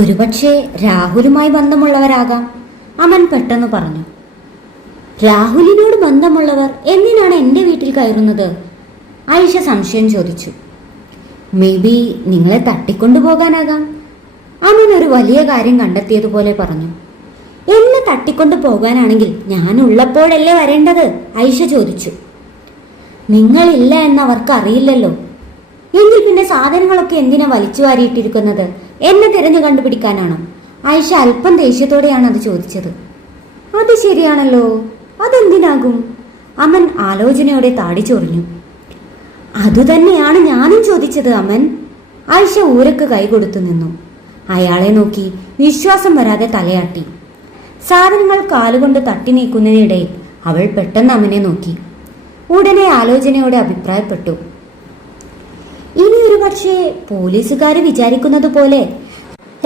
ഒരുപക്ഷെ രാഹുലുമായി ബന്ധമുള്ളവരാകാം, അമൻ പെട്ടെന്ന് പറഞ്ഞു. രാഹുലിനോട് ബന്ധമുള്ളവർ എന്തിനാണ് എന്റെ വീട്ടിൽ കയറുന്നത്? ആയിഷ സംശയം ചോദിച്ചു. മേ ബി നിങ്ങളെ തട്ടിക്കൊണ്ടുപോകാനാകാം. അമൻ ഒരു വലിയ കാര്യം കണ്ടെത്തിയതുപോലെ പറഞ്ഞു. എന്നെ തട്ടിക്കൊണ്ടു പോകാനാണെങ്കിൽ ഞാൻ ഉള്ളപ്പോഴല്ലേ വരേണ്ടത്? ആയിഷ ചോദിച്ചു. നിങ്ങളില്ല എന്നവർക്ക് അറിയില്ലല്ലോ. എങ്കിൽ പിന്നെ സാധനങ്ങളൊക്കെ എന്തിനാ വലിച്ചു വാരിയിട്ടിരിക്കുന്നത്? എന്നെ തിരഞ്ഞു കണ്ടുപിടിക്കാനാണോ? ആയിഷ അല്പം ദേഷ്യത്തോടെയാണ് അത് ചോദിച്ചത്. അത് ശരിയാണല്ലോ, അതെന്തിനാകും? അമൻ ആലോചനയോടെ താടി ചൊറിഞ്ഞു. അതുതന്നെയാണ് ഞാനും ചോദിച്ചത് അമൻ. ആയിഷ ഊരക്ക് കൈകൊടുത്തു നിന്നു. അയാളെ നോക്കി വിശ്വാസം വരാതെ തലയാട്ടി. സാധനങ്ങൾ കാലുകൊണ്ട് തട്ടി നീക്കുന്നതിനിടയിൽ അവൾ പെട്ടെന്ന് അമനെ നോക്കി. ഉടനെ ആലോചനയോടെ അഭിപ്രായപ്പെട്ടു. ഇനി ഒരു പക്ഷേ പോലീസുകാര് വിചാരിക്കുന്നത് പോലെ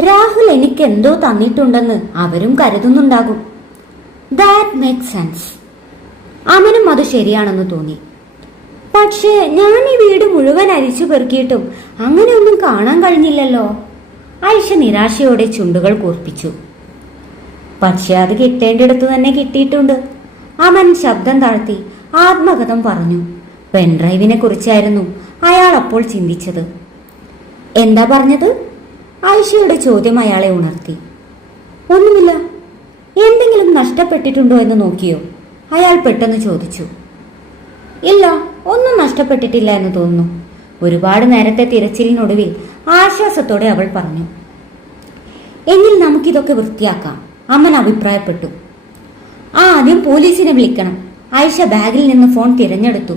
രാഹുൽ എനിക്ക് എന്തോ തന്നിട്ടുണ്ടെന്ന് അവരും കരുതുന്നുണ്ടാകും. That makes sense. അമനും അത് ശരിയാണെന്ന് തോന്നി. പക്ഷേ ഞാൻ ഈ വീട് മുഴുവൻ അരിച്ചു പെറുക്കിയിട്ടും അങ്ങനെയൊന്നും കാണാൻ കഴിഞ്ഞില്ലല്ലോ. ആയിഷ നിരാശയോടെ ചുണ്ടുകൾ കൂർപ്പിച്ചു. പക്ഷെ അത് കിട്ടേണ്ടിടത്ത് തന്നെ കിട്ടിയിട്ടുണ്ട്. അമൻ ശബ്ദം താഴ്ത്തി ആത്മകഥം പറഞ്ഞു. പെൻഡ്രൈവിനെ കുറിച്ചായിരുന്നു അയാൾ അപ്പോൾ ചിന്തിച്ചത്. എന്താ പറഞ്ഞത്? ആയിഷയുടെ ചോദ്യം അയാളെ ഉണർത്തി. ഒന്നുമില്ല. എന്തെങ്കിലും നഷ്ടപ്പെട്ടിട്ടുണ്ടോ എന്ന് നോക്കിയോ? അയാൾ പെട്ടെന്ന് ചോദിച്ചു. ഇല്ല, ഒന്നും നഷ്ടപ്പെട്ടിട്ടില്ല എന്ന് തോന്നുന്നു. ഒരുപാട് നേരത്തെ തിരച്ചിലിനൊടുവിൽ ആശ്വാസത്തോടെ അവൾ പറഞ്ഞു. എങ്കിൽ നമുക്കിതൊക്കെ വൃത്തിയാക്കാം, അമ്മൻ അഭിപ്രായപ്പെട്ടു. ആദ്യം പോലീസിനെ വിളിക്കണം. ആയിഷ ബാഗിൽ നിന്ന് ഫോൺ തിരഞ്ഞെടുത്തു.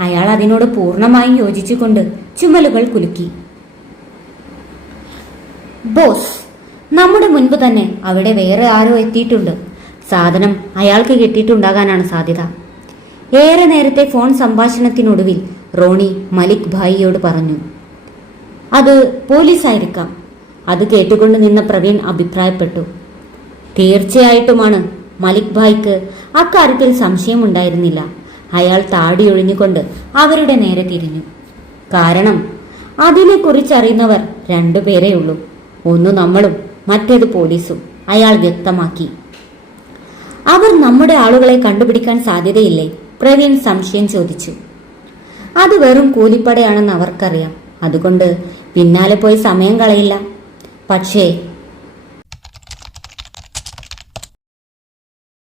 അയാൾ അതിനോട് പൂർണ്ണമായും യോജിച്ചുകൊണ്ട് ചുമലുകൾ കുലുക്കി. ബോസ്, നമ്മുടെ മുൻപ് തന്നെ അവിടെ വേറെ ആരോ എത്തിയിട്ടുണ്ട്. സാധനം അയാൾക്ക് കിട്ടിയിട്ടുണ്ടാകാനാണ് സാധ്യത. ഏറെ നേരത്തെ ഫോൺ സംഭാഷണത്തിനൊടുവിൽ റോണി മലിക് ഭായിയോട് പറഞ്ഞു. അത് പോലീസായിരിക്കാം. അത് കേട്ടുകൊണ്ട് നിന്ന പ്രവീൺ അഭിപ്രായപ്പെട്ടു. തീർച്ചയായിട്ടുമാണ്. മലിക് ഭായിക്ക് അക്കാര്യത്തിൽ സംശയമുണ്ടായിരുന്നില്ല. അയാൾ താടിയൊഴിഞ്ഞുകൊണ്ട് അവരുടെ നേരെ തിരിഞ്ഞു. കാരണം അതിനെക്കുറിച്ചറിയുന്നവർ രണ്ടുപേരേ ഉള്ളൂ. ഒന്ന് നമ്മളും മറ്റേത് പോലീസും, അയാൾ വ്യക്തമാക്കി. അവർ നമ്മുടെ ആളുകളെ കണ്ടുപിടിക്കാൻ സാധ്യതയില്ലേ? പ്രവീൺ സംശയം ചോദിച്ചു. അത് വെറും കൂലിപ്പടയാണെന്ന് അവർക്കറിയാം. അതുകൊണ്ട് പിന്നാലെ പോയി സമയം കളയില്ല. പക്ഷേ